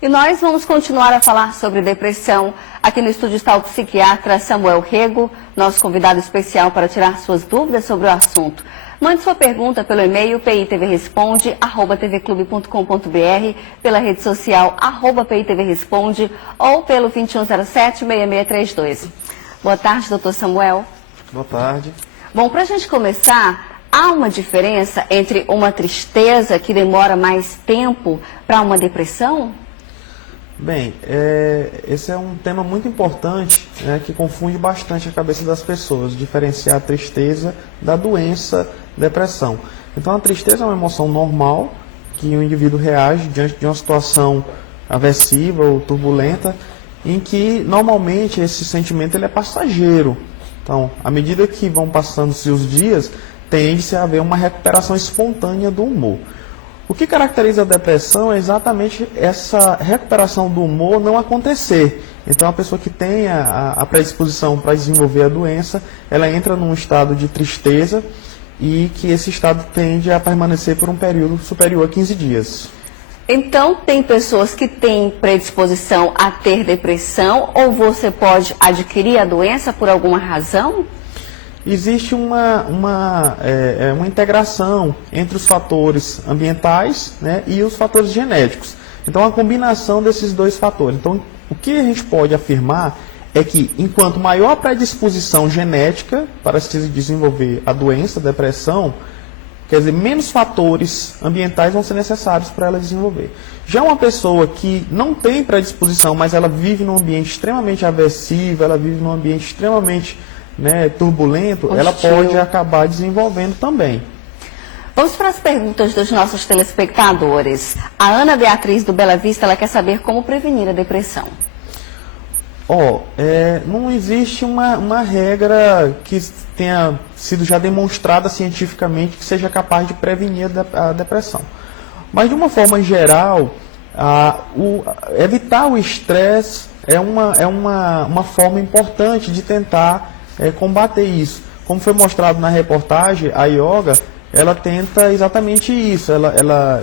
E nós vamos continuar a falar sobre depressão. Aqui no estúdio está o psiquiatra Samuel Rego, nosso convidado especial para tirar suas dúvidas sobre o assunto. Mande sua pergunta pelo e-mail pitvresponde@tvclube.com.br, pela rede social @pitvresponde ou pelo 2107-6632. Boa tarde, doutor Samuel. Boa tarde. Bom, para a gente começar, há uma diferença entre uma tristeza que demora mais tempo para uma depressão? Bem, esse é um tema muito importante, né, que confunde bastante a cabeça das pessoas, diferenciar a tristeza da doença depressão. Então, a tristeza é uma emoção normal que o indivíduo reage diante de uma situação aversiva ou turbulenta, em que normalmente esse sentimento ele é passageiro. Então, à medida que vão passando-se os dias, tende-se a haver uma recuperação espontânea do humor. O que caracteriza a depressão é exatamente essa recuperação do humor não acontecer. Então, a pessoa que tem a predisposição para desenvolver a doença, ela entra num estado de tristeza e que esse estado tende a permanecer por um período superior a 15 dias. Então, tem pessoas que têm predisposição a ter depressão ou você pode adquirir a doença por alguma razão? Existe uma integração entre os fatores ambientais, né, e os fatores genéticos. Então, a combinação desses dois fatores. Então, o que a gente pode afirmar é que, enquanto maior a predisposição genética para se desenvolver a doença, a depressão, quer dizer, menos fatores ambientais vão ser necessários para ela desenvolver. Já uma pessoa que não tem predisposição, mas ela vive num ambiente extremamente aversivo, ela vive num ambiente extremamente turbulento, ela pode acabar desenvolvendo também. Vamos para as perguntas dos nossos telespectadores. A Ana Beatriz do Bela Vista, ela quer saber como prevenir a depressão. Não existe uma regra que tenha sido já demonstrada cientificamente que seja capaz de prevenir a depressão. Mas, de uma forma geral, evitar o estresse é uma forma importante de tentar combater isso. Como foi mostrado na reportagem, a yoga, ela tenta exatamente isso. Ela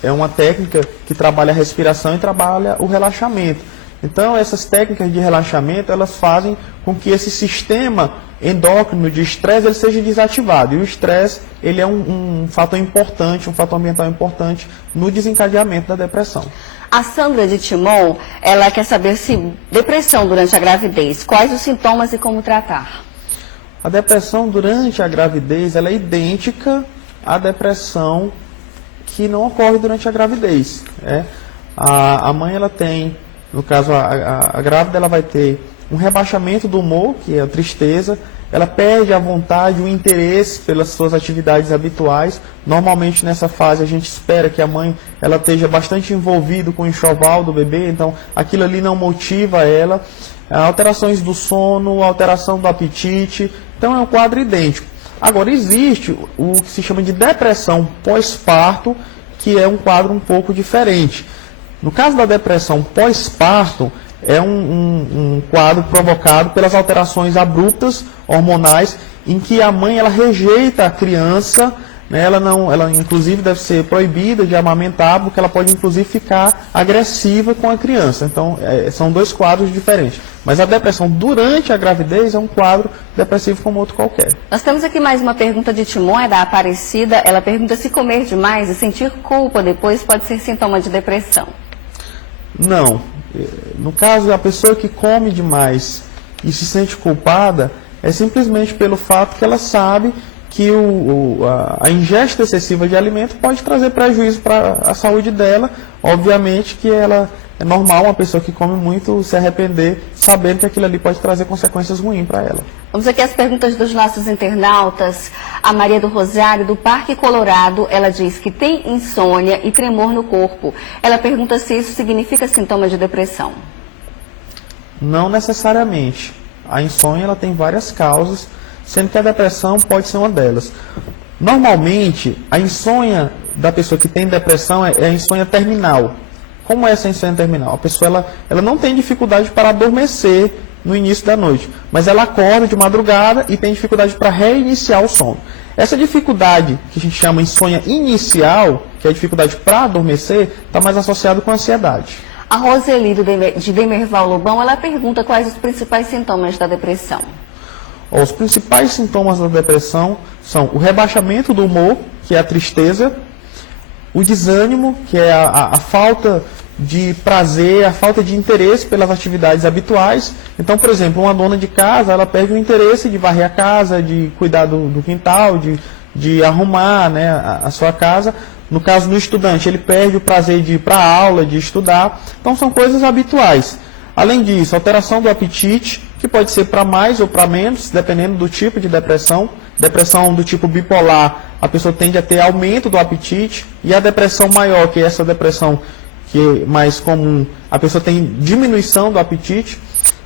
é uma técnica que trabalha a respiração e trabalha o relaxamento. Então, essas técnicas de relaxamento, elas fazem com que esse sistema endócrino de estresse ele seja desativado. E o estresse, ele é um fator importante, um fator ambiental importante no desencadeamento da depressão. A Sandra de Timon, ela quer saber se depressão durante a gravidez, quais os sintomas e como tratar? A depressão durante a gravidez, ela é idêntica à depressão que não ocorre durante a gravidez. A mãe, ela tem, no caso, a grávida, ela vai ter um rebaixamento do humor, que é a tristeza, ela perde a vontade, o interesse pelas suas atividades habituais. Normalmente nessa fase a gente espera que a mãe ela esteja bastante envolvida com o enxoval do bebê, então aquilo ali não motiva ela. Alterações do sono, alteração do apetite, então é um quadro idêntico. Agora existe o que se chama de depressão pós-parto, que é um quadro um pouco diferente. No caso da depressão pós-parto, é um quadro provocado pelas alterações abruptas hormonais, em que a mãe ela rejeita a criança, né, ela inclusive deve ser proibida de amamentar, porque ela pode inclusive ficar agressiva com a criança. Então, são dois quadros diferentes. Mas a depressão durante a gravidez é um quadro depressivo como outro qualquer. Nós temos aqui mais uma pergunta de Timon, da Aparecida. Ela pergunta se comer demais e sentir culpa depois pode ser sintoma de depressão. Não. No caso, a pessoa que come demais e se sente culpada é simplesmente pelo fato que ela sabe que a ingesta excessiva de alimento pode trazer prejuízo para a saúde dela. Obviamente que é normal uma pessoa que come muito se arrepender, sabendo que aquilo ali pode trazer consequências ruins para ela. Vamos aqui às perguntas dos nossos internautas. A Maria do Rosário, do Parque Colorado, ela diz que tem insônia e tremor no corpo. Ela pergunta se isso significa sintoma de depressão. Não necessariamente. A insônia ela tem várias causas, sendo que a depressão pode ser uma delas. Normalmente, a insônia da pessoa que tem depressão é a insônia terminal. Como é essa insônia terminal? A pessoa ela não tem dificuldade para adormecer no início da noite, mas ela acorda de madrugada e tem dificuldade para reiniciar o sono. Essa dificuldade, que a gente chama insônia inicial, que é a dificuldade para adormecer, está mais associada com a ansiedade. A Roseli de Demerval Lobão, ela pergunta quais os principais sintomas da depressão. Os principais sintomas da depressão são o rebaixamento do humor, que é a tristeza, o desânimo, que é a falta de prazer, a falta de interesse pelas atividades habituais. Então, por exemplo, uma dona de casa, ela perde o interesse de varrer a casa, de cuidar do quintal, de arrumar, né, a sua casa. No caso do estudante, ele perde o prazer de ir para a aula, de estudar. Então, são coisas habituais. Além disso, alteração do apetite, que pode ser para mais ou para menos, dependendo do tipo de depressão. Depressão do tipo bipolar, a pessoa tende a ter aumento do apetite. E a depressão maior, que é essa depressão que é mais comum, a pessoa tem diminuição do apetite.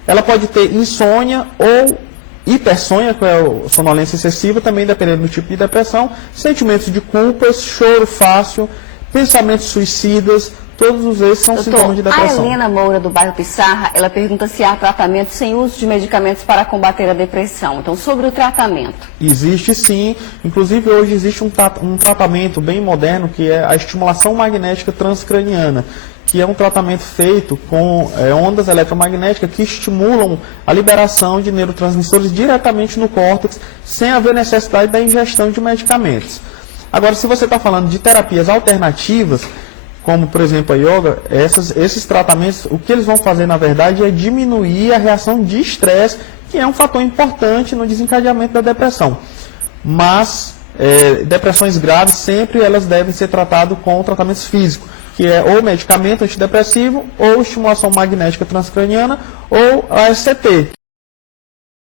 Ela pode ter insônia ou hipersônia, que é a sonolência excessiva, também dependendo do tipo de depressão. Sentimentos de culpas, choro fácil, pensamentos suicidas. Todos esses são sintomas de depressão. A Helena Moura, do bairro Pissarra, ela pergunta se há tratamento sem uso de medicamentos para combater a depressão. Então, sobre o tratamento. Existe sim. Inclusive, hoje existe um tratamento bem moderno, que é a estimulação magnética transcraniana, que é um tratamento feito com ondas eletromagnéticas que estimulam a liberação de neurotransmissores diretamente no córtex, sem haver necessidade da ingestão de medicamentos. Agora, se você está falando de terapias alternativas, como, por exemplo, a yoga, esses tratamentos, o que eles vão fazer, na verdade, é diminuir a reação de estresse, que é um fator importante no desencadeamento da depressão. Mas, depressões graves, sempre elas devem ser tratadas com tratamentos físicos, que é ou medicamento antidepressivo, ou estimulação magnética transcraniana, ou a ASCT.